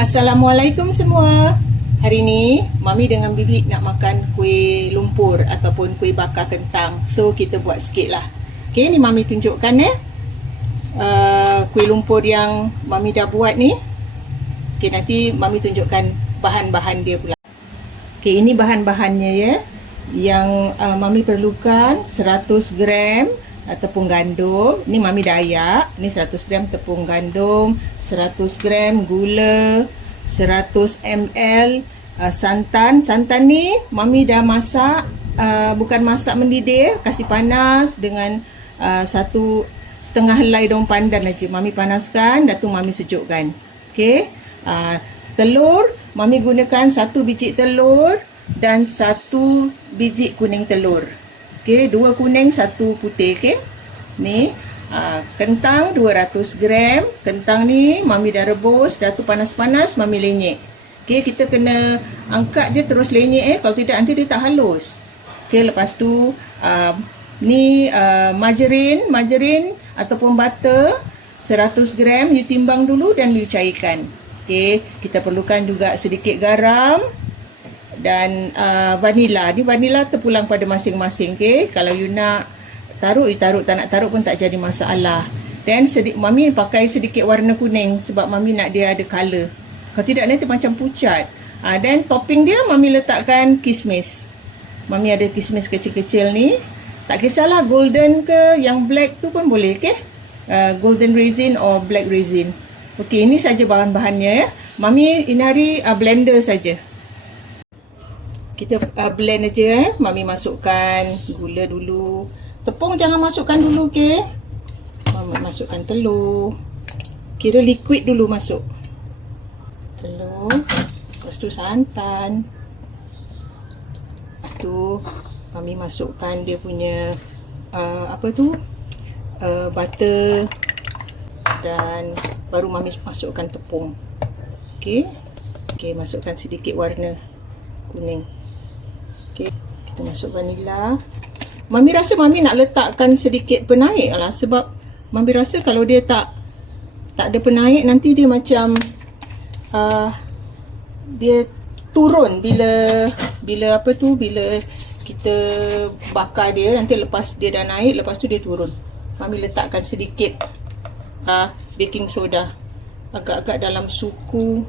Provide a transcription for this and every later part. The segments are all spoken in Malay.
Assalamualaikum semua. Hari ni Mami dengan Bibi nak makan kuih lumpur ataupun kuih bakar kentang. So kita buat sikit lah. Okay ni Mami tunjukkan eh. Uh, kuih lumpur yang Mami dah buat ni. Okay nanti Mami tunjukkan bahan-bahan dia pula. Okay ini bahan-bahannya ya. Yang uh, Mami perlukan 100 gram tepung gandum. Ni Mami dah ayak. Ni 100 gram tepung gandum, 100 gram gula, 100 ml uh, santan. Santan ni Mami dah masak uh, bukan masak mendidih, kasih panas dengan uh, satu setengah helai daun pandan aja. Mami panaskan, dah tu Mami sejukkan. Okey. Uh, telur, Mami gunakan satu biji telur dan satu biji kuning telur. Okey, dua kuning, satu putih, okey. Ni uh, kentang 200 gram. Kentang ni mami dah rebus, dah tu panas-panas mami lenyek. Okey, kita kena angkat dia terus lenyek eh. Kalau tidak nanti dia tak halus. Okey, lepas tu uh, ni uh, margarin, margarin ataupun butter 100 gram you timbang dulu dan you cairkan. Okey, kita perlukan juga sedikit garam dan uh, vanila. Ni vanila terpulang pada masing-masing. Okay? Kalau you nak taruh, you taruh. Tak nak taruh pun tak jadi masalah. Dan sedik, mami pakai sedikit warna kuning sebab mami nak dia ada colour. Kalau tidak nanti macam pucat. Uh, dan topping dia mami letakkan kismis. Mami ada kismis kecil-kecil ni. Tak kisahlah golden ke yang black tu pun boleh. Okay? Uh, golden raisin or black raisin. Okey, ini saja bahan-bahannya ya. Mami ini hari uh, blender saja kita uh, blend aja eh. Mami masukkan gula dulu. Tepung jangan masukkan dulu okey. Mami masukkan telur. Kira liquid dulu masuk. Telur. Lepas tu santan. Lepas tu Mami masukkan dia punya uh, apa tu? Uh, butter dan baru Mami masukkan tepung. Okey. Okey, masukkan sedikit warna kuning. Okey, kita masuk vanila. Mami rasa Mami nak letakkan sedikit penaik lah sebab Mami rasa kalau dia tak tak ada penaik nanti dia macam uh, dia turun bila bila apa tu bila kita bakar dia nanti lepas dia dah naik lepas tu dia turun. Mami letakkan sedikit uh, baking soda agak-agak dalam suku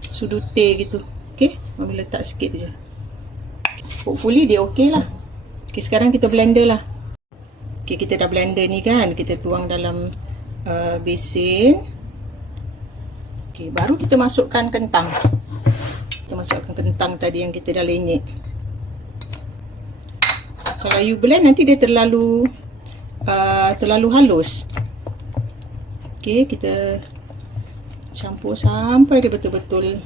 sudu teh gitu. Okey, Mami letak sikit je. Hopefully dia okey lah. Okay, sekarang kita blender lah. Okay, kita dah blender ni kan. Kita tuang dalam uh, besin. Okay, baru kita masukkan kentang. Kita masukkan kentang tadi yang kita dah lenyek. Kalau you blend nanti dia terlalu uh, terlalu halus. Okay, kita campur sampai dia betul-betul.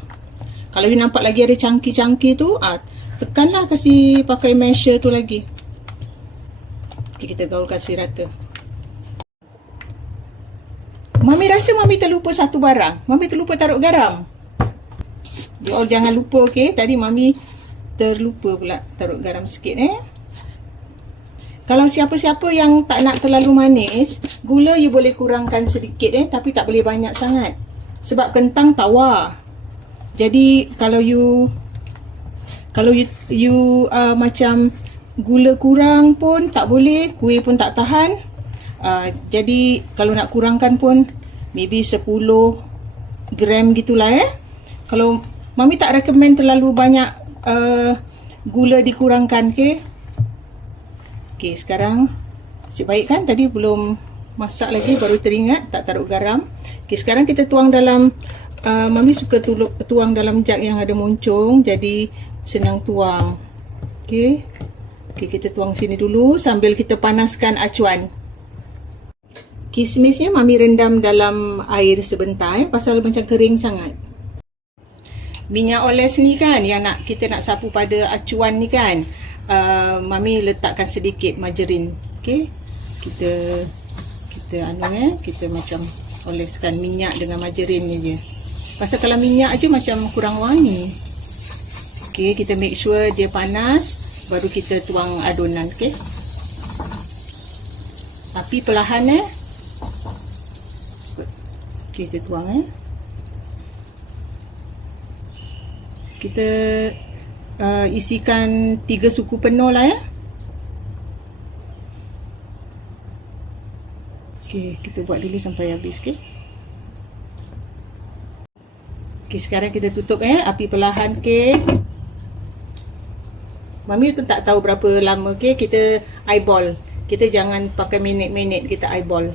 Kalau you nampak lagi ada cangki-cangki tu, ah, tekanlah kasih pakai measure tu lagi. Okay, kita gaul kasih rata. Mami rasa Mami terlupa satu barang. Mami terlupa taruh garam. You all jangan lupa okay Tadi Mami terlupa pula taruh garam sikit eh? Kalau siapa-siapa yang tak nak terlalu manis, gula you boleh kurangkan sedikit eh, tapi tak boleh banyak sangat. Sebab kentang tawar. Jadi kalau you kalau you, you uh, macam gula kurang pun tak boleh, kuih pun tak tahan. Uh, jadi kalau nak kurangkan pun maybe 10 gram gitulah eh. Kalau mami tak recommend terlalu banyak uh, gula dikurangkan ke. Okay. sekarang si baik kan tadi belum masak lagi baru teringat tak taruh garam. Okay, sekarang kita tuang dalam uh, mami suka tuang dalam jug yang ada moncong jadi senang tuang. Okey. Okey, kita tuang sini dulu sambil kita panaskan acuan. Kismisnya mami rendam dalam air sebentar eh pasal macam kering sangat. Minyak oles ni kan yang nak kita nak sapu pada acuan ni kan. Uh, mami letakkan sedikit margarin. Okey. Kita kita anu eh kita macam oleskan minyak dengan margarin ni je. Pasal kalau minyak aja macam kurang wangi. Okey, kita make sure dia panas baru kita tuang adunan, okey. Api perlahan eh. Okey, kita tuang eh. Kita uh, isikan tiga suku penuh lah ya. Okey, kita buat dulu sampai habis okey. Okey, sekarang kita tutup eh api perlahan okey. Mami pun tak tahu berapa lama okey, kita eyeball. Kita jangan pakai minit-minit, kita eyeball.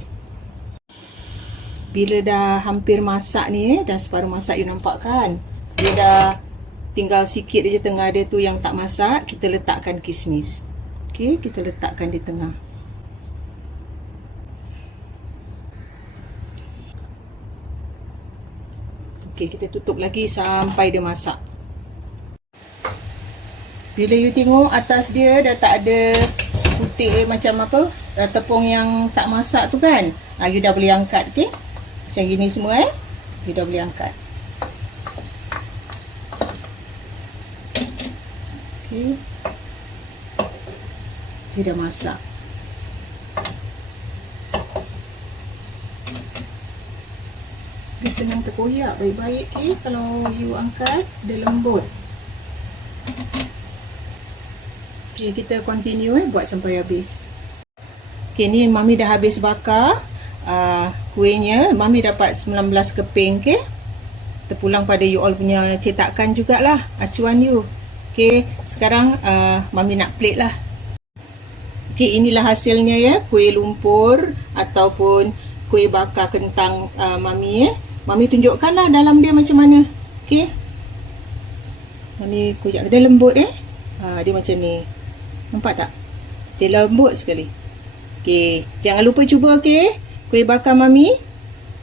Bila dah hampir masak ni eh, dah separuh masak you nampak kan? Dia dah tinggal sikit je tengah dia tu yang tak masak, kita letakkan kismis. Okey, kita letakkan di tengah. Okey, kita tutup lagi sampai dia masak. Bila you tengok atas dia dah tak ada putih macam apa, uh, tepung yang tak masak tu kan. Ha, you dah boleh angkat, okey? Macam gini semua eh. You dah boleh angkat. Okey. Saya dah masak. Dia senang terkoyak baik-baik eh kalau you angkat dia lembut. Okay, kita continue eh buat sampai habis. Okay, ni mami dah habis bakar uh, kuihnya. Mami dapat 19 keping okay. Terpulang pada you all punya cetakan jugalah acuan you. Okay, sekarang uh, mami nak plate lah. Okay, inilah hasilnya ya, kuih lumpur ataupun kuih bakar kentang uh, mami eh. Mami tunjukkanlah dalam dia macam mana. Okay. Mami kujak dia lembut eh. Ha, dia macam ni. Nampak tak? Dia lembut sekali. Okay. Jangan lupa cuba okay. Kuih bakar mami.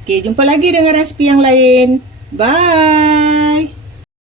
Okay. Jumpa lagi dengan resipi yang lain. Bye.